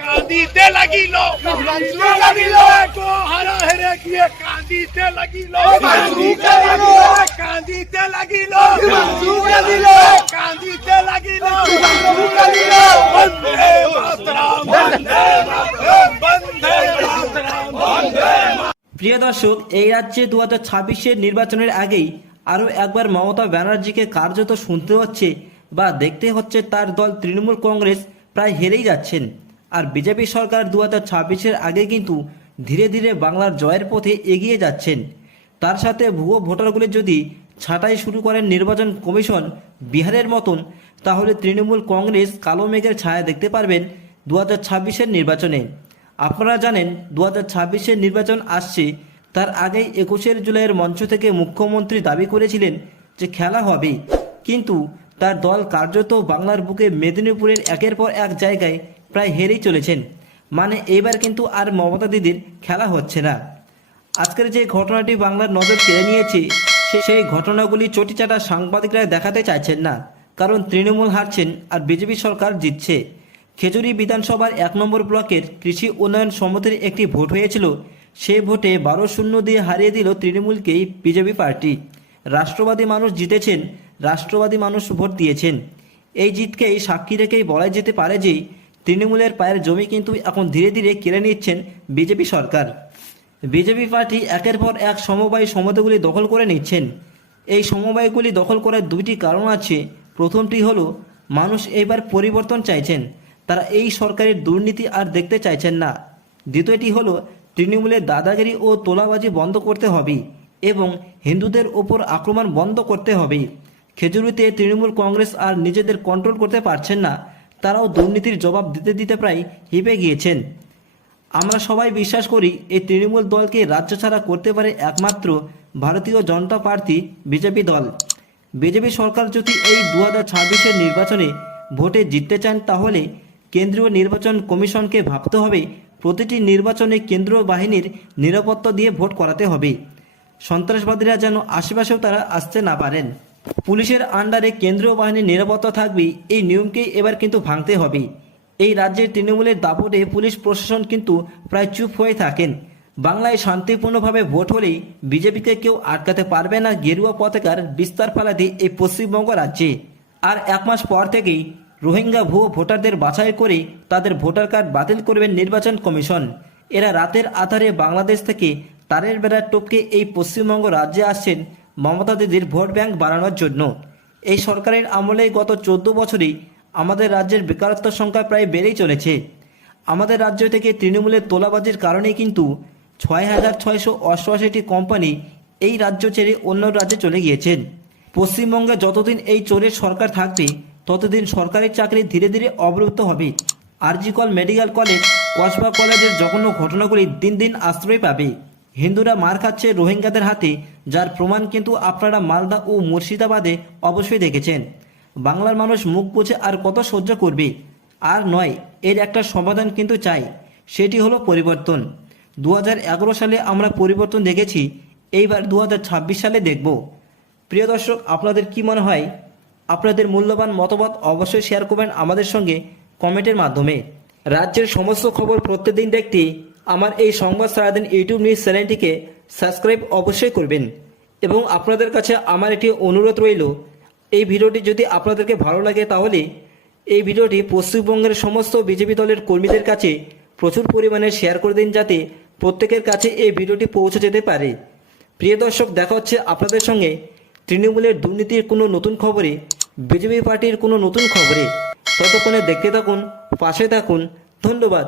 কাঁদিতে লাগিল। কাঁদিতে লাগিল। হারা হেরে গিয়ে কাঁদিতে লাগিল। কাঁদিতে লাগিল। কাঁদিতে লাগিল। কাঁদিতে দিল কাঁদিতে লাগিল। কাঁদিতে দিল বন্দে মাতরম বন্দে মাতরম বন্দে মাতরম বন্দে প্রিয় দর্শক এই রাজ্যে দু হাজার ছাব্বিশের নির্বাচনের আগেই আরও একবার মমতা ব্যানার্জিকে কার্যত শুনতে হচ্ছে বা দেখতে হচ্ছে তার দল তৃণমূল কংগ্রেস প্রায় হেরেই যাচ্ছেন। আর বিজেপি সরকার দু হাজার আগে কিন্তু ধীরে ধীরে বাংলার জয়ের পথে এগিয়ে যাচ্ছেন। তার সাথে ভুয়ো ভোটারগুলি যদি ছাঁটাই শুরু করেন নির্বাচন কমিশন বিহারের মতন, তাহলে তৃণমূল কংগ্রেস কালো মেঘের ছায়া দেখতে পারবেন দু হাজার নির্বাচনে। আপনারা জানেন দু হাজার নির্বাচন আসছে, তার আগেই একুশের জুলাইয়ের মঞ্চ থেকে মুখ্যমন্ত্রী দাবি করেছিলেন যে খেলা হবে কিন্তু তার দল কার্যত বাংলার বুকে মেদিনীপুরের একের পর এক জায়গায় প্রায় হেরেই চলেছেন। মানে এইবার কিন্তু আর মমতা দিদির খেলা হচ্ছে না। আজকের যে ঘটনাটি বাংলার নজর কেড়ে নিয়েছে সেই ঘটনাগুলি চটিচাটা সাংবাদিকরা দেখাতে চাইছেন না, কারণ তৃণমূল হারছেন আর বিজেপি সরকার জিতছে। খেজুরি বিধানসভার এক নম্বর ব্লকের কৃষি উন্নয়ন সমিতির একটি ভোট হয়েছিল সেই ভোটে বারো শূন্য দিয়ে হারিয়ে দিল তৃণমূলকেই বিজেপি পার্টি। রাষ্ট্রবাদী মানুষ জিতেছেন, রাষ্ট্রবাদী মানুষ ভোট দিয়েছেন। এই জিতকেই সাক্ষী রেখেই বলা যেতে পারে যে তৃণমূলের পায়ের জমি কিন্তু এখন ধীরে ধীরে কেড়ে নিচ্ছেন বিজেপি সরকার। বিজেপি পার্টি একের পর এক সমবায় সমিতিগুলি দখল করে নিচ্ছেন। এই সমবায়গুলি দখল করার দুইটি কারণ আছে। প্রথমটি হলো, মানুষ এইবার পরিবর্তন চাইছেন। তারা এই সরকারের দুর্নীতি আর দেখতে চাইছেন না। দ্বিতীয়টি হলো তৃণমূলের দাদাগিরি ও তোলাবাজি বন্ধ করতে হবে এবং হিন্দুদের ওপর আক্রমণ বন্ধ করতে হবে। খেজুরিতে তৃণমূল কংগ্রেস আর নিজেদের কন্ট্রোল করতে পারছেন না। তারাও দুর্নীতির জবাব দিতে দিতে প্রায় হিপে গিয়েছেন। আমরা সবাই বিশ্বাস করি, এই তৃণমূল দলকে রাজ্য ছাড়া করতে পারে একমাত্র ভারতীয় জনতা পার্টি বিজেপি দল। বিজেপি সরকার যদি এই দু হাজার ছাব্বিশের নির্বাচনে ভোটে জিততে চান, তাহলে কেন্দ্রীয় নির্বাচন কমিশনকে ভাবতে হবে, প্রতিটি নির্বাচনে কেন্দ্রীয় বাহিনীর নিরাপত্তা দিয়ে ভোট করাতে হবে। সন্ত্রাসবাদীরা যেন আশেপাশেও তারা আসতে না পারেন। পুলিশের আন্ডারে কেন্দ্রীয় বাহিনীর নিরাপত্তা থাকবে, এই নিয়মকেই এবার কিন্তু ভাঙতে হবে। এই রাজ্যের তৃণমূলের দাপটে পুলিশ প্রশাসন কিন্তু প্রায় চুপ হয়ে থাকেন। বাংলায় শান্তিপূর্ণভাবে ভোট হলেই বিজেপিকে কেউ আটকাতে পারবে না গেরুয়া পতাকার বিস্তার ফেলাতে এই পশ্চিমবঙ্গ রাজ্যে। আর এক মাস পর থেকেই রোহিঙ্গা ভুয়ো ভোটারদের বাছাই করে তাদের ভোটার কার্ড বাতিল করবেন নির্বাচন কমিশন। এরা রাতের আধারে বাংলাদেশ থেকে তারের বেড়ার টপকে এই পশ্চিমবঙ্গ রাজ্যে আসছেন মমতা দিদির ভোট ব্যাংক বাড়ানোর জন্য। এই সরকারের আমলে গত চোদ্দ বছরই আমাদের রাজ্যের বেকারত্ব সংখ্যা প্রায় বেড়েই চলেছে। আমাদের রাজ্য থেকে তৃণমূলের তোলাবাজির কারণেই কিন্তু ছয় হাজার ছয়শো অষ্টআশিটি কোম্পানি এই রাজ্য ছেড়ে অন্য রাজ্যে চলে গিয়েছেন। পশ্চিমবঙ্গে যতদিন এই চোরের সরকার থাকবে, ততদিন সরকারি চাকরি ধীরে ধীরে অবরুদ্ধ হবে। আরজিকল মেডিকেল কলেজ, কসবা কলেজের জঘন্য ঘটনাগুলি দিন দিন আশ্রয় পাবে। হিন্দুরা মার খাচ্ছে রোহিঙ্গাদের হাতে, যার প্রমাণ কিন্তু আপনারা মালদা ও মুর্শিদাবাদে অবশ্যই দেখেছেন। বাংলার মানুষ মুখ বুঝে আর কত সহ্য করবে? আর নয়, এর একটা সমাধান কিন্তু চাই, সেটি হলো পরিবর্তন। দু হাজার এগারো সালে আমরা পরিবর্তন দেখেছি, এইবার দু হাজার ছাব্বিশ সালে দেখব। প্রিয় দর্শক, আপনাদের কি মনে হয়? আপনাদের মূল্যবান মতামত অবশ্যই শেয়ার করবেন আমাদের সঙ্গে কমেন্টের মাধ্যমে। রাজ্যের সমস্ত খবর প্রত্যেকদিন দেখতে আমার এই সংবাদ সারাদিন ইউটিউব নিউজ চ্যানেলটিকে সাবস্ক্রাইব অবশ্যই করবেন। এবং আপনাদের কাছে আমার একটি অনুরোধ রইল, এই ভিডিওটি যদি আপনাদেরকে ভালো লাগে তাহলে এই ভিডিওটি পশ্চিমবঙ্গের সমস্ত বিজেপি দলের কর্মীদের কাছে প্রচুর পরিমাণে শেয়ার করে দিন যাতে প্রত্যেকের কাছে এই ভিডিওটি পৌঁছে যেতে পারে। প্রিয় দর্শক, দেখা হচ্ছে আপনাদের সঙ্গে। তৃণমূলের দুর্নীতির কোনো নতুন খবরে, বিজেপি পার্টির কোনো নতুন খবরে। ততক্ষণে দেখতে থাকুন, পাশে থাকুন। ধন্যবাদ।